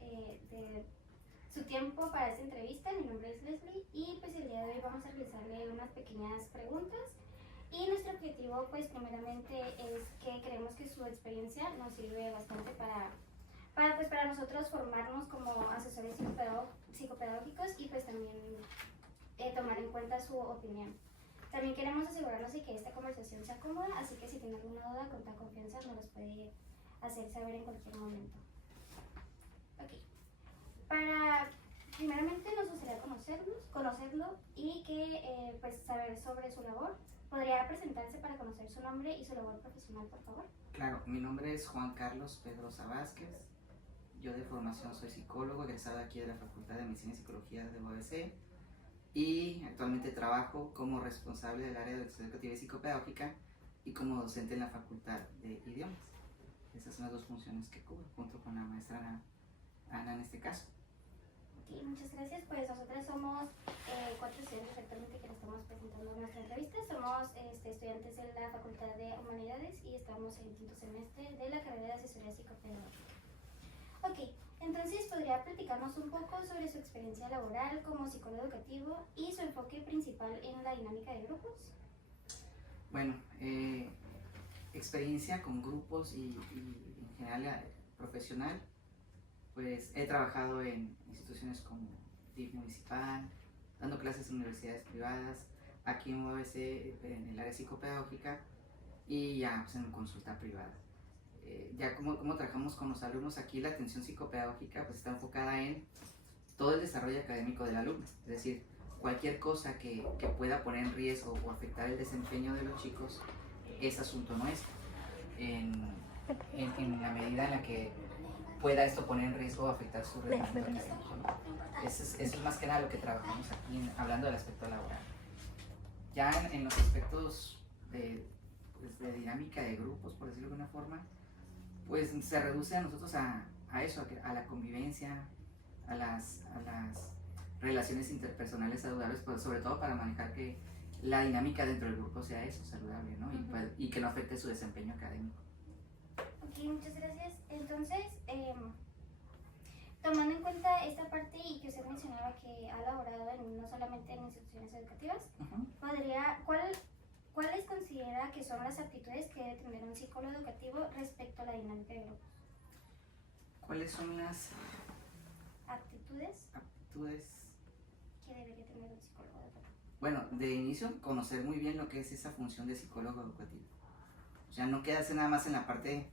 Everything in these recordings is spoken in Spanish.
de su tiempo para esta entrevista. Mi nombre es Leslie y pues el día de hoy vamos a realizarle unas pequeñas preguntas. Y nuestro objetivo, pues primeramente, es que creemos que su experiencia nos sirve bastante para nosotros formarnos como asesores psicopedagógicos y pues también tomar en cuenta su opinión. También queremos asegurarnos de que esta conversación sea cómoda, así que si tiene alguna duda, con toda confianza nos los puede hacer saber en cualquier momento. Ok. Primeramente nos gustaría conocerlo y que pues saber sobre su labor. ¿Podría presentarse para conocer su nombre y su labor profesional, por favor? Claro, mi nombre es Juan Carlos Pedrosa Vázquez. Yo de formación soy psicólogo, egresado aquí de la Facultad de Medicina y Psicología de UABC, y actualmente trabajo como responsable del área de educación educativa y psicopedagógica y como docente en la Facultad de Idiomas. Esas son las dos funciones que cubro, junto con la maestra Ana en este caso. Ok, muchas gracias. Pues nosotros somos 4 estudiantes actualmente que nos estamos presentando en nuestra entrevista. Somos estudiantes de la Facultad de Humanidades y estamos en el quinto semestre de la carrera de asesoría psicopedagógica. Ok, entonces podría platicarnos un poco sobre su experiencia laboral como psicólogo educativo y su enfoque principal en la dinámica de grupos. Bueno, experiencia con grupos y en general profesional, pues he trabajado en instituciones como DIF municipal, dando clases en universidades privadas, aquí en UABC en el área psicopedagógica y ya pues, en consulta privada. Ya como trabajamos con los alumnos aquí, la atención psicopedagógica pues está enfocada en todo el desarrollo académico del alumno, es decir, cualquier cosa que pueda poner en riesgo o afectar el desempeño de los chicos es asunto nuestro, en la medida en la que pueda esto poner en riesgo o afectar su rendimiento académico, ¿no? Eso es más que nada lo que trabajamos aquí, hablando del aspecto laboral. Ya en los aspectos de dinámica de grupos, por decirlo de alguna forma, pues se reduce a nosotros a eso, a la convivencia, a las relaciones interpersonales saludables, pues sobre todo para manejar que la dinámica dentro del grupo sea eso, saludable, ¿no? Y que no afecte su desempeño académico. Ok, muchas gracias. Entonces, tomando en cuenta esta parte y que usted mencionaba que ha laborado no solamente en instituciones educativas, ¿cuáles considera que son las aptitudes que debe tener un psicólogo educativo respecto a la dinámica de grupos? ¿Cuáles son las aptitudes que debería tener un psicólogo educativo? Bueno, de inicio, conocer muy bien lo que es esa función de psicólogo educativo. O sea, no quedarse nada más en la parte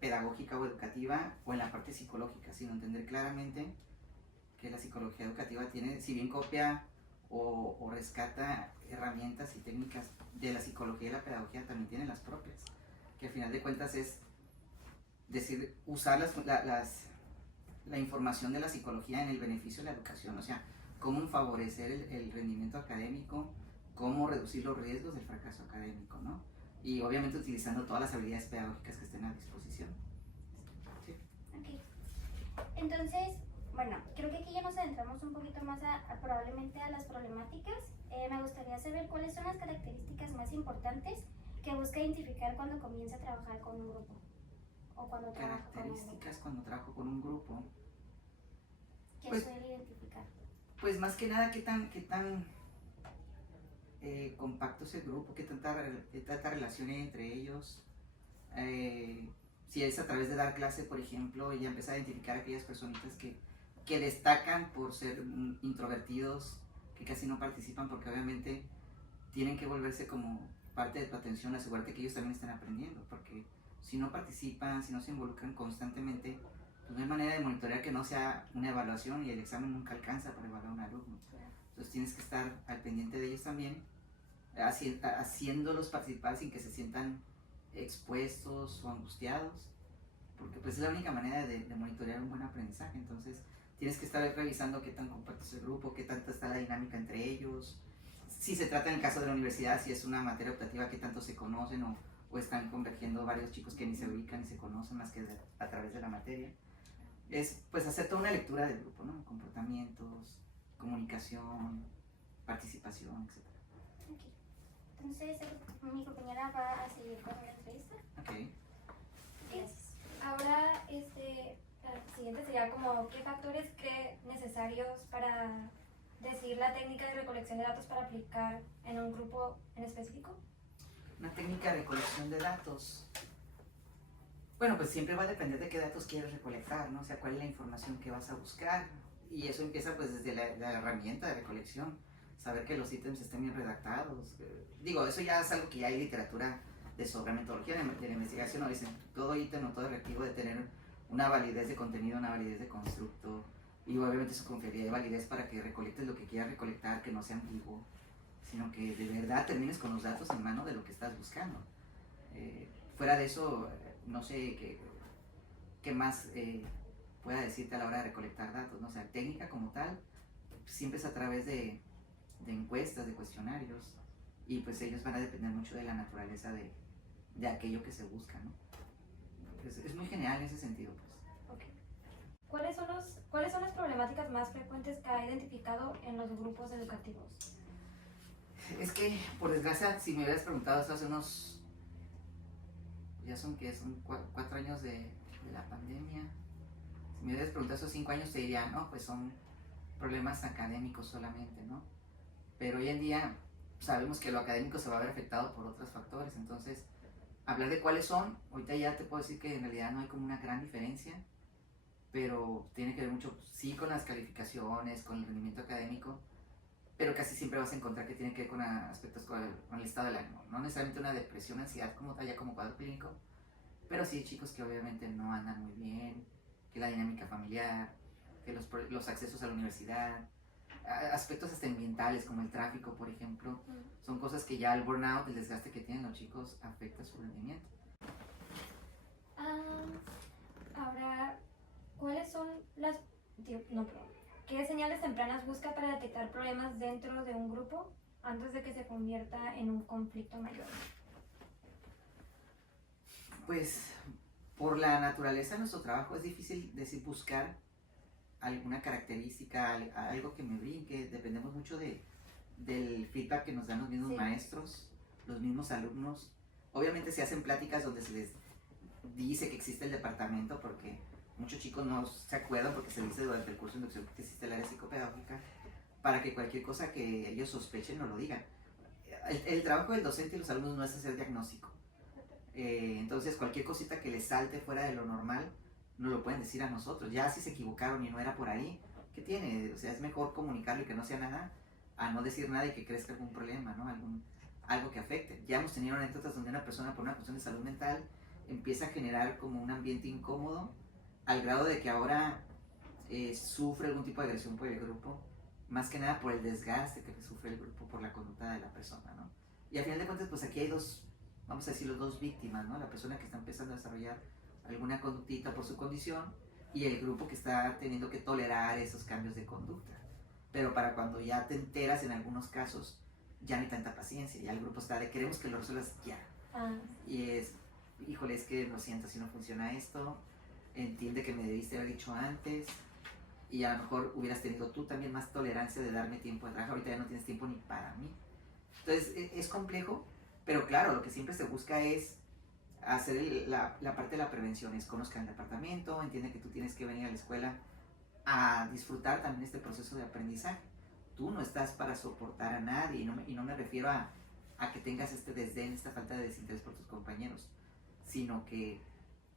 pedagógica o educativa o en la parte psicológica, sino entender claramente que la psicología educativa tiene, si bien copia o rescata herramientas y técnicas de la psicología y la pedagogía, también tiene las propias, que al final de cuentas es decir, usar la información de la psicología en el beneficio de la educación, o sea, cómo favorecer el rendimiento académico, cómo reducir los riesgos del fracaso académico, ¿no? Y obviamente utilizando todas las habilidades pedagógicas que estén a disposición. Sí. Ok. Entonces, bueno, creo que aquí ya nos adentramos un poquito más probablemente a las problemáticas. Me gustaría saber cuáles son las características más importantes que busca identificar cuando comienza a trabajar con un grupo. O cuando trabaja con un grupo. Características cuando trabajo con un grupo. ¿Qué pues, suele identificar? Pues más que nada, qué tan compacto es el grupo, qué tanta relación hay entre ellos. Si es a través de dar clase, por ejemplo, y empezar a identificar a aquellas personitas que destacan por ser introvertidos, que casi no participan, porque obviamente tienen que volverse como parte de tu atención, asegurarte que ellos también estén aprendiendo, porque si no participan, si no se involucran constantemente, pues no hay manera de monitorear que no sea una evaluación y el examen nunca alcanza para evaluar a un alumno. Entonces tienes que estar al pendiente de ellos también, haciéndolos participar sin que se sientan expuestos o angustiados, porque pues es la única manera de monitorear un buen aprendizaje. Entonces tienes que estar revisando qué tan compacto es el grupo, qué tanta está la dinámica entre ellos. Si se trata en el caso de la universidad, si es una materia optativa, qué tanto se conocen o están convergiendo varios chicos que ni se ubican ni se conocen más que a través de la materia. Es pues hacer toda una lectura del grupo, ¿no? Comportamientos, comunicación, participación, etc. Ok. Entonces, mi compañera va a seguir con la entrevista. Ok. Gracias. Ahora, la siguiente siguiente sería como, ¿qué factores cree necesarios para decidir la técnica de recolección de datos para aplicar en un grupo en específico? Una técnica de recolección de datos. Bueno, pues siempre va a depender de qué datos quieres recolectar, ¿no? O sea, cuál es la información que vas a buscar. Y eso empieza pues desde la herramienta de recolección. Saber que los ítems estén bien redactados. Digo, eso ya es algo que ya hay literatura de sobra. Metodología de la investigación, ¿no? Dicen, todo ítem o todo reactivo de tener una validez de contenido, una validez de constructo. Y obviamente su confiabilidad y validez para que recolectes lo que quieras recolectar, que no sea ambiguo, sino que de verdad termines con los datos en mano de lo que estás buscando. Fuera de eso, no sé qué más pueda decirte a la hora de recolectar datos, ¿no? O sea, técnica como tal, siempre es a través de encuestas, de cuestionarios, y pues ellos van a depender mucho de la naturaleza de aquello que se busca, ¿no? Es muy general en ese sentido, pues. Okay. ¿Cuáles son las problemáticas más frecuentes que ha identificado en los grupos educativos? Es que, por desgracia, si me hubieras preguntado eso hace unos, ya son 4 años de la pandemia, si me hubieras preguntado esos 5 años te diría, no, pues son problemas académicos solamente, ¿no? Pero hoy en día sabemos que lo académico se va a ver afectado por otros factores, entonces hablar de cuáles son, ahorita ya te puedo decir que en realidad no hay como una gran diferencia, pero tiene que ver mucho, sí, con las calificaciones, con el rendimiento académico, pero casi siempre vas a encontrar que tiene que ver con aspectos con el estado del ánimo, no necesariamente una depresión, ansiedad como tal, ya como cuadro clínico, pero sí chicos que obviamente no andan muy bien, que la dinámica familiar, que los accesos a la universidad, aspectos hasta ambientales como el tráfico, por ejemplo, son cosas que ya el burnout, el desgaste que tienen los chicos afecta su rendimiento. Ahora, ¿cuáles son las... ¿Qué señales tempranas busca para detectar problemas dentro de un grupo antes de que se convierta en un conflicto mayor? Pues por la naturaleza de nuestro trabajo es difícil decir buscar alguna característica, algo que me brinque, dependemos mucho del feedback que nos dan los mismos maestros, los mismos alumnos. Obviamente se hacen pláticas donde se les dice que existe el departamento porque muchos chicos no se acuerdan porque se dice durante el curso de inducción que existe el área psicopedagógica para que cualquier cosa que ellos sospechen no lo digan. El trabajo del docente y los alumnos no es hacer diagnóstico. Entonces cualquier cosita que les salte fuera de lo normal no lo pueden decir a nosotros. Ya si se equivocaron y no era por ahí, ¿qué tiene? O sea, es mejor comunicarlo y que no sea nada a no decir nada y que crezca algún problema, ¿no? Algo que afecte. Ya hemos tenido anécdotas donde una persona por una cuestión de salud mental empieza a generar como un ambiente incómodo al grado de que ahora sufre algún tipo de agresión por el grupo, más que nada por el desgaste que sufre el grupo por la conducta de la persona, ¿no? Y al final de cuentas, pues aquí hay dos, vamos a decirlo, dos víctimas, ¿no? La persona que está empezando a desarrollar alguna conductita por su condición y el grupo que está teniendo que tolerar esos cambios de conducta. Pero para cuando ya te enteras en algunos casos, ya no hay tanta paciencia, ya el grupo está de queremos que lo resuelvas ya. Y es, híjole, es que lo siento, si no funciona esto, entiende que me debiste haber dicho antes y a lo mejor hubieras tenido tú también más tolerancia de darme tiempo de trabajo, ahorita ya no tienes tiempo ni para mí. Entonces es complejo, pero claro, lo que siempre se busca es hacer la parte de la prevención, es conozcan el departamento, entiende que tú tienes que venir a la escuela a disfrutar también este proceso de aprendizaje. Tú no estás para soportar a nadie y no me refiero a que tengas este desdén, esta falta de desinterés por tus compañeros, sino que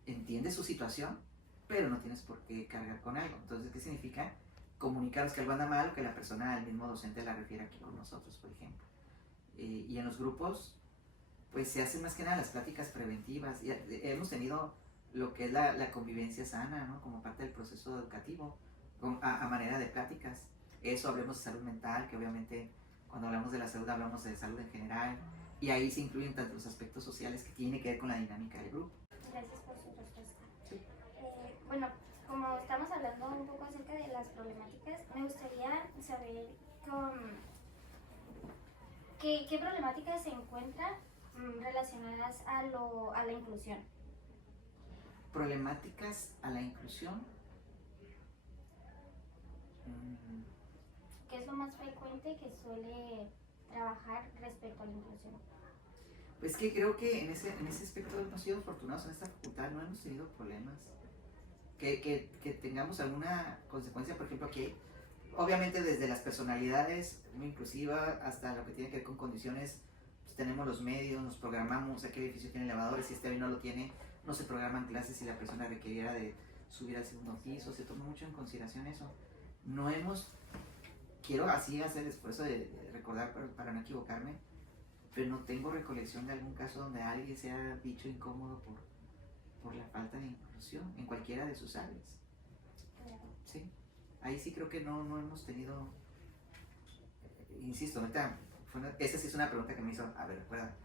entiendes su situación, pero no tienes por qué cargar con algo. Entonces, ¿qué significa? Comunicaros que algo anda mal o que la persona, el mismo docente la refiere aquí con nosotros, por ejemplo. Y en los grupos, pues se hacen más que nada las pláticas preventivas. Y hemos tenido lo que es la convivencia sana, ¿no? Como parte del proceso educativo, a manera de pláticas. Eso, hablemos de salud mental, que obviamente cuando hablamos de la salud hablamos de salud en general. Y ahí se incluyen tanto los aspectos sociales que tienen que ver con la dinámica del grupo. Gracias por su respuesta. Sí. Bueno, como estamos hablando un poco acerca de las problemáticas, me gustaría saber qué problemáticas se encuentran relacionadas a la inclusión. Problemáticas a la inclusión. ¿Qué es lo más frecuente que suele trabajar respecto a la inclusión? Pues que creo que en ese aspecto hemos sido afortunados en esta facultad, no hemos tenido problemas. que tengamos alguna consecuencia, por ejemplo, aquí, obviamente desde las personalidades muy inclusivas hasta lo que tiene que ver con condiciones, pues tenemos los medios, nos programamos, o sea, qué edificio tiene elevadores, si este hoy no lo tiene, no se programan clases si la persona requiriera de subir al segundo piso, se toma mucho en consideración eso. No hemos, quiero así hacer el esfuerzo de recordar para no equivocarme, pero no tengo recolección de algún caso donde alguien se haya dicho incómodo por la falta de inclusión en cualquiera de sus áreas. Sí, ahí sí creo que no hemos tenido, insisto, ahorita, esa sí es una pregunta que me hizo, a ver, recuerda,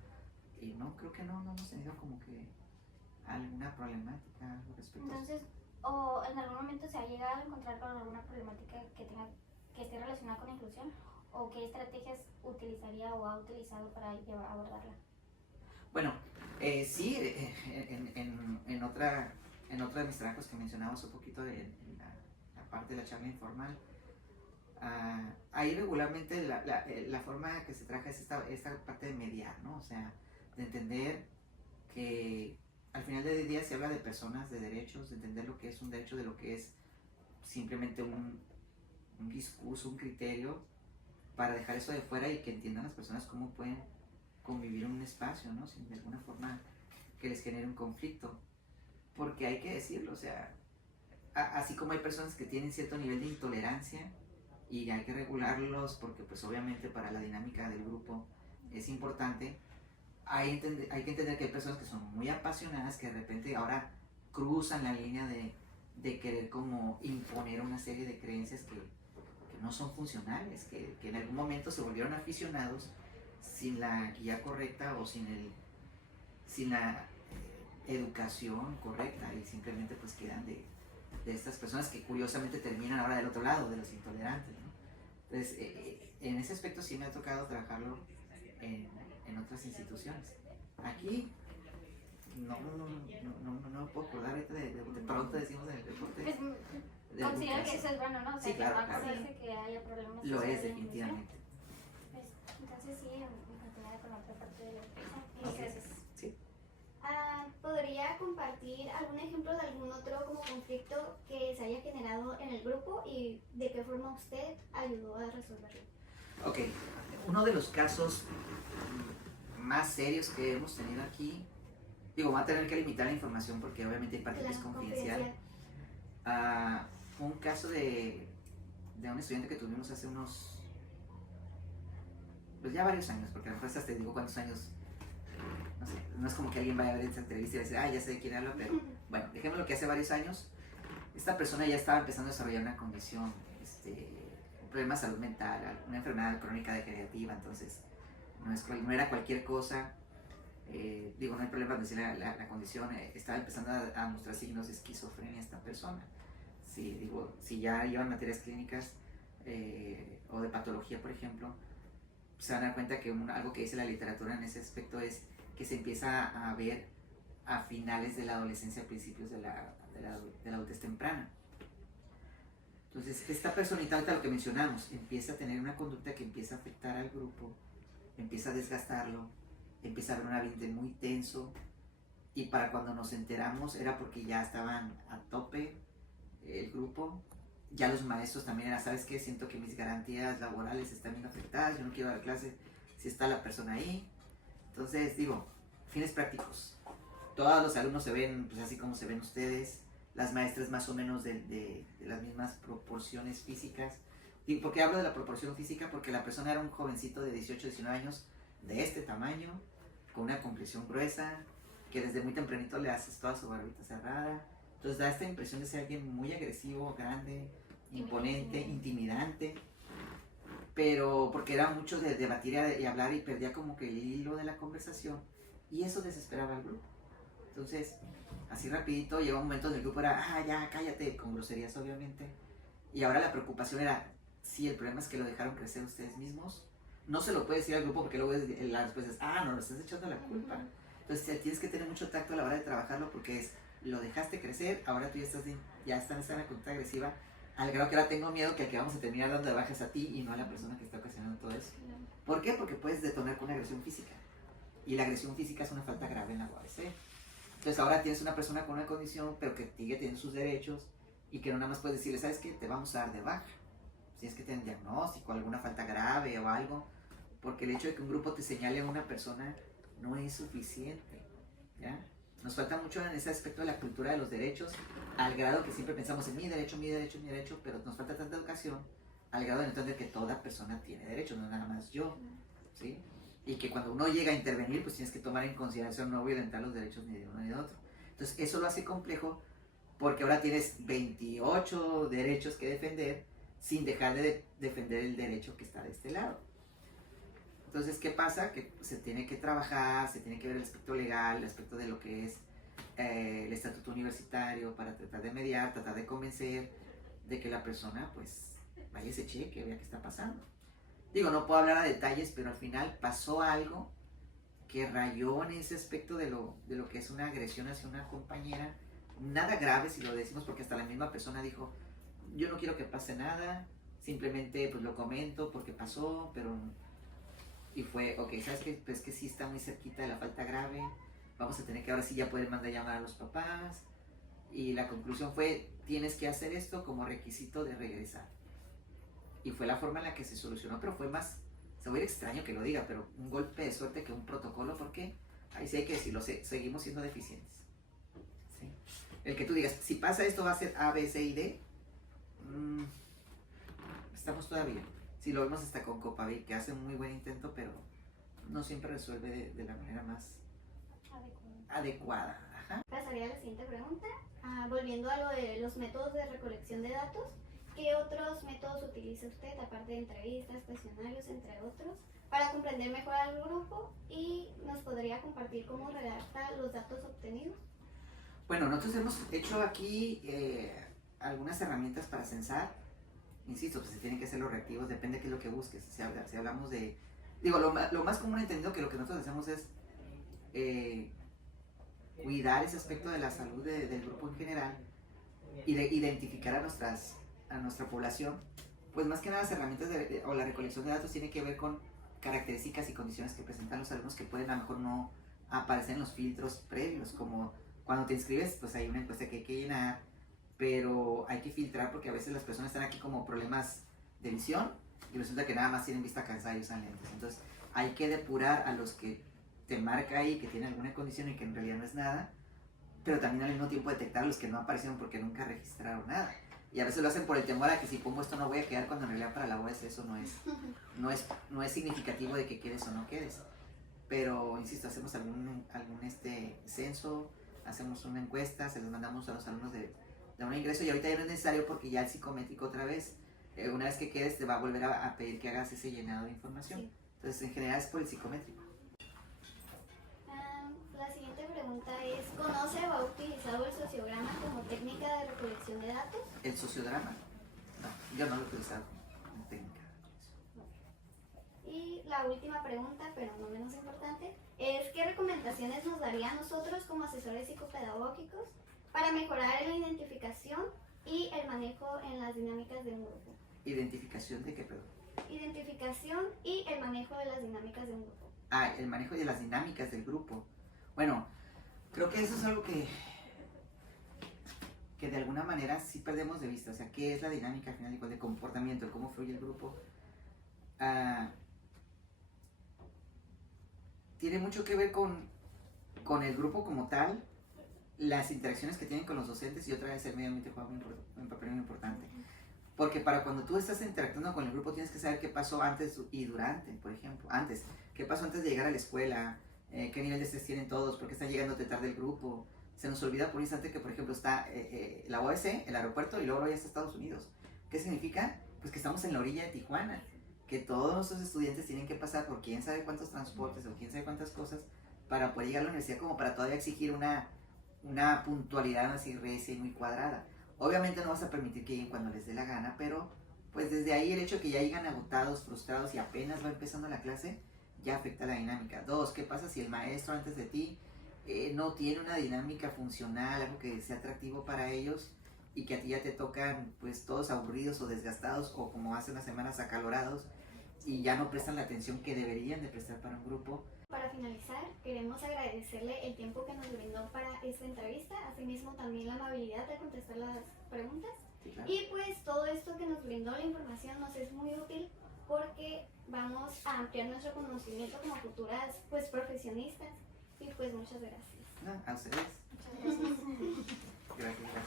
y no, creo que no hemos tenido como que alguna problemática al respecto. Entonces, o en algún momento se ha llegado a encontrar con alguna problemática que esté relacionada con la inclusión, o qué estrategias utilizaría o ha utilizado para abordarla. Bueno, sí, en otra de mis trabajos que mencionamos un poquito en la parte de la charla informal, ahí regularmente la forma que se trabaja es esta parte de mediar, ¿no? O sea, de entender que al final del día se habla de personas, de derechos, de entender lo que es un derecho, de lo que es simplemente un discurso, un criterio, para dejar eso de fuera y que entiendan las personas cómo pueden convivir en un espacio, ¿no? Sin de alguna forma que les genere un conflicto. Porque hay que decirlo, o sea, así como hay personas que tienen cierto nivel de intolerancia y hay que regularlos porque pues obviamente para la dinámica del grupo es importante, hay que entender que hay personas que son muy apasionadas que de repente ahora cruzan la línea de querer como imponer una serie de creencias que no son funcionales, que en algún momento se volvieron aficionados sin la guía correcta o sin la educación correcta y simplemente pues quedan de estas personas que curiosamente terminan ahora del otro lado, de los intolerantes, ¿no? Entonces, en ese aspecto sí me ha tocado trabajarlo en otras instituciones. Aquí no puedo acordar ahorita de pronto decimos en el deporte. Pues, considero que eso es bueno, ¿no? O sea, sí, claro, que no acordarse que haya problemas. Lo es, de definitivamente. pues, entonces sí, continuar con la otra parte de la empresa. Okay. Gracias. Sí. ¿Podría compartir algún ejemplo de algún otro como conflicto que se haya generado en el grupo y de qué forma usted ayudó a resolverlo? Ok, uno de los casos más serios que hemos tenido aquí, digo, va a tener que limitar la información porque obviamente hay parte que es confidencial. Fue un caso de un estudiante que tuvimos hace unos, pues ya varios años, porque a lo mejor hasta te digo cuántos años, no sé, no es como que alguien vaya a ver esta entrevista y va a decir, ya sé de quién habla, pero bueno, dejémoslo que hace varios años, esta persona ya estaba empezando a desarrollar una condición, un problema de salud mental, una enfermedad crónica degenerativa, entonces no era cualquier cosa, digo, no hay problema en decir la condición, estaba empezando a mostrar signos de esquizofrenia esta persona. Si ya llevan materias clínicas o de patología, por ejemplo, se van a dar cuenta que algo que dice la literatura en ese aspecto es que se empieza a ver a finales de la adolescencia, a principios de la adultez temprana. Entonces, esta personita, ahorita lo que mencionamos, empieza a tener una conducta que empieza a afectar al grupo, empieza a desgastarlo, empieza a haber un ambiente muy tenso, y para cuando nos enteramos era porque ya estaban a tope el grupo, ya los maestros también eran, ¿sabes qué? Siento que mis garantías laborales están bien afectadas, yo no quiero dar clase si está la persona ahí. Entonces, digo, fines prácticos. Todos los alumnos se ven pues así como se ven ustedes, las maestras más o menos de las mismas proporciones físicas. ¿Y por qué hablo de la proporción física? Porque la persona era un jovencito de 18, 19 años, de este tamaño, con una complexión gruesa, que desde muy tempranito le haces toda su barbita cerrada. Entonces da esta impresión de ser alguien muy agresivo, grande, imponente, intimidante. Pero porque era mucho de debatir y hablar y perdía como que el hilo de la conversación. Y eso desesperaba al grupo. Entonces, así rapidito, llegó un momento en el grupo era, ya, cállate, con groserías obviamente. Y ahora la preocupación era, sí, el problema es que lo dejaron crecer ustedes mismos. No se lo puede decir al grupo porque luego la respuesta es, no, lo estás echando la culpa. Entonces tienes que tener mucho tacto a la hora de trabajarlo porque lo dejaste crecer, ahora tú ya estás en la conducta agresiva, al grado que ahora tengo miedo que vamos a terminar dando de bajas a ti y no a la persona que está ocasionando todo eso. ¿Por qué? Porque puedes detonar con una agresión física. Y la agresión física es una falta grave en la UABC. Entonces ahora tienes una persona con una condición, pero que sigue teniendo sus derechos y que no nada más puedes decirle, ¿sabes qué? Te vamos a dar de baja. Si es que tienen diagnóstico, alguna falta grave o algo, porque el hecho de que un grupo te señale a una persona no es suficiente, ¿ya? Nos falta mucho en ese aspecto de la cultura de los derechos, al grado que siempre pensamos en mi derecho, mi derecho, mi derecho, pero nos falta tanta educación al grado de entender que toda persona tiene derechos, no nada más yo, ¿sí? Y que cuando uno llega a intervenir, pues tienes que tomar en consideración no violentar los derechos ni de uno ni de otro. Entonces eso lo hace complejo porque ahora tienes 28 derechos que defender sin dejar de defender el derecho que está de este lado. Entonces, ¿qué pasa? Que se tiene que trabajar, se tiene que ver el aspecto legal, el aspecto de lo que es el estatuto universitario para tratar de mediar, tratar de convencer de que la persona pues vaya y se cheque, vea qué está pasando. Digo, no puedo hablar a detalles, pero al final pasó algo que rayó en ese aspecto de lo que es una agresión hacia una compañera. Nada grave si lo decimos, porque hasta la misma persona dijo, yo no quiero que pase nada, simplemente pues lo comento porque pasó, pero... Y fue, ok, ¿sabes qué? Pues que sí está muy cerquita de la falta grave, vamos a tener que ahora sí ya poder mandar llamar a los papás. Y la conclusión fue, tienes que hacer esto como requisito de regresar. Y fue la forma en la que se solucionó, pero fue más, se va a ir extraño que lo diga, pero un golpe de suerte que un protocolo, porque ahí sí hay que decirlo, seguimos siendo deficientes. ¿Sí? El que tú digas, si pasa esto va a ser A, B, C y D, estamos todavía. Si lo vemos hasta con Copavi, que hace un muy buen intento, pero no siempre resuelve de la manera más adecuada. Ajá. Pasaría a la siguiente pregunta. Volviendo a lo de los métodos de recolección de datos, ¿qué otros métodos utiliza usted, aparte de entrevistas, cuestionarios, entre otros, para comprender mejor al grupo? Y nos podría compartir cómo redacta los datos obtenidos. Bueno, nosotros hemos hecho aquí algunas herramientas para censar. Insisto, pues se tienen que hacer los reactivos, depende de qué es lo que busques. Si hablamos de... Digo, lo más común entendido que lo que nosotros hacemos es cuidar ese aspecto de la salud del grupo en general y de identificar a nuestra población. Pues más que nada las herramientas o la recolección de datos tiene que ver con características y condiciones que presentan los alumnos que pueden a lo mejor no aparecer en los filtros previos, como cuando te inscribes, pues hay una encuesta que hay que llenar, pero hay que filtrar porque a veces las personas están aquí como problemas de visión y resulta que nada más tienen vista cansada y usan lentes. Entonces hay que depurar a los que te marca ahí que tienen alguna condición y que en realidad no es nada, pero también al mismo tiempo detectar a los que no aparecieron porque nunca registraron nada. Y a veces lo hacen por el temor a que si pongo esto no voy a quedar, cuando en realidad para la OS eso no es significativo de que quedes o no quedes. Pero insisto, hacemos algún censo, hacemos una encuesta, se les mandamos a los alumnos de un ingreso, y ahorita ya no es necesario porque ya el psicométrico otra vez, una vez que quedes te va a volver a pedir que hagas ese llenado de información. Sí. Entonces en general es por el psicométrico. La siguiente pregunta es, ¿conoce o ha utilizado el sociograma como técnica de recolección de datos? ¿El sociograma? No, yo no lo he utilizado como técnica de recolección. Y la última pregunta, pero no menos importante, es ¿qué recomendaciones nos daría a nosotros como asesores psicopedagógicos para mejorar en la identificación y el manejo en las dinámicas de un grupo? ¿Identificación de qué, perdón? Identificación y el manejo de las dinámicas de un grupo. El manejo de las dinámicas del grupo. Bueno, creo que eso es algo que de alguna manera sí perdemos de vista. O sea, ¿qué es la dinámica al final igual de comportamiento? ¿Cómo fluye el grupo? Tiene mucho que ver con el grupo como tal, las interacciones que tienen con los docentes, y otra vez el medio ambiente juega un papel muy importante. Porque para cuando tú estás interactuando con el grupo tienes que saber qué pasó antes y durante, por ejemplo. Antes, ¿qué pasó antes de llegar a la escuela? ¿Qué nivel de estrés tienen todos? ¿Por qué están llegando tarde el grupo? Se nos olvida por un instante que, por ejemplo, está la OS, el aeropuerto, y luego ya está Estados Unidos. ¿Qué significa? Pues que estamos en la orilla de Tijuana, que todos nuestros estudiantes tienen que pasar por quién sabe cuántos transportes o quién sabe cuántas cosas para poder llegar a la universidad, como para todavía exigir una puntualidad así recia y muy cuadrada. Obviamente no vas a permitir que lleguen cuando les dé la gana, pero pues desde ahí el hecho de que ya llegan agotados, frustrados y apenas va empezando la clase, ya afecta la dinámica. 2, ¿qué pasa si el maestro antes de ti no tiene una dinámica funcional, algo que sea atractivo para ellos, y que a ti ya te tocan pues todos aburridos o desgastados, o como hace unas semanas acalorados, y ya no prestan la atención que deberían de prestar para un grupo? Para finalizar, queremos agradecerle el tiempo que nos brindó para esta entrevista, asimismo también la amabilidad de contestar las preguntas. Sí, claro. Y pues todo esto que nos brindó la información nos es muy útil porque vamos a ampliar nuestro conocimiento como futuras pues profesionistas. Y pues muchas gracias. No, a ustedes. Muchas gracias. Gracias.